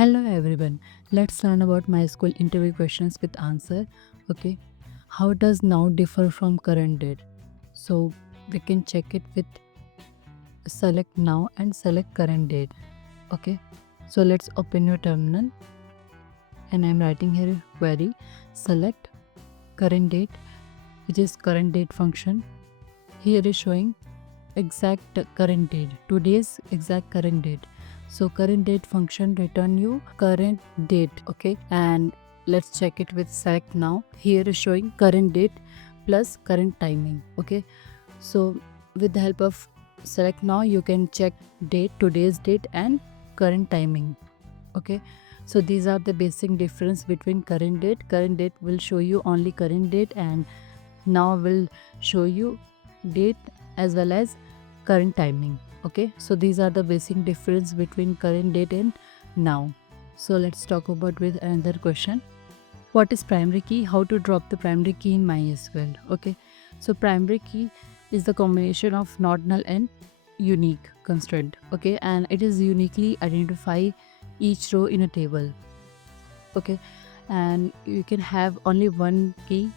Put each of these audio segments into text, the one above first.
Hello everyone. Let's learn about MySQL interview questions with answer. Okay. How does now differ from current date? So we can check it with select now and select current date. Okay. So let's open your terminal and I'm writing here query select current date, which is current date function. Here is showing exact current date, today's exact current date. So current date function return you current date. Okay, and let's check it with select now. Here is showing current date plus current timing. Okay, so with the help of select now you can check date, today's date and current timing. Okay, so these are the basic difference between current date will show you only current date, and now will show you date as well as current timing. Okay, so these are the basic difference between current date and now. So let's talk about with another question. What is primary key? How to drop the primary key in MySQL? Okay, so primary key is the combination of not null and unique constraint. Okay, and it is uniquely identify each row in a table. Okay, and you can have only one key,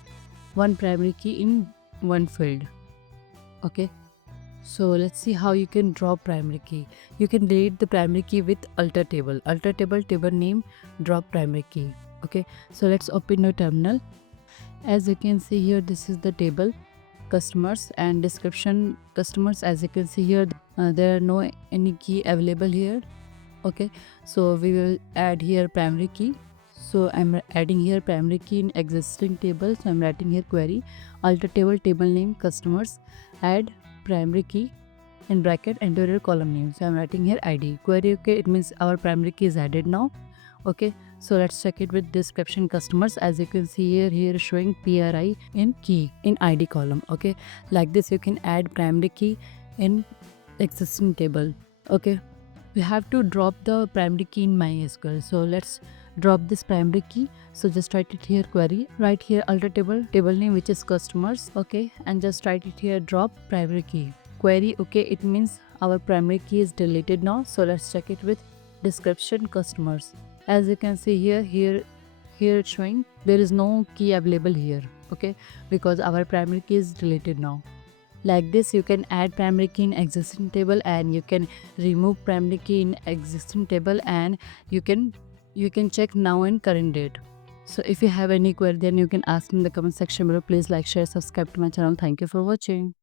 one primary key in one field. Okay, so let's see how you can drop primary key. You can delete the primary key with alter table, table name, drop primary key. Okay, so let's open your terminal. As you can see here, this is the table customers and description customers. As you can see here, there are no any key available here. Okay, so we will add here primary key. So I'm adding here primary key in existing table. So I'm writing here query alter table name customers, add primary key in bracket enter your column name. So I'm writing here id query. Okay, it means our primary key is added now. Okay, so let's check it with description customers. As you can see here showing pri in key in id column. Okay, like this you can add primary key in existing table. Okay, we have to drop the primary key in MySQL. So let's drop this primary key. So just write it here query, write here alter table name which is customers. Okay, and just write it here drop primary key query. Okay, it means our primary key is deleted now. So let's check it with description customers. As you can see here it's showing there is no key available here. Okay, because our primary key is deleted now. Like this you can add primary key in existing table, and you can remove primary key in existing table, and you can check now and current date. So if you have any query, then you can ask in the comment section below. Please like, share, subscribe to my channel. Thank you for watching.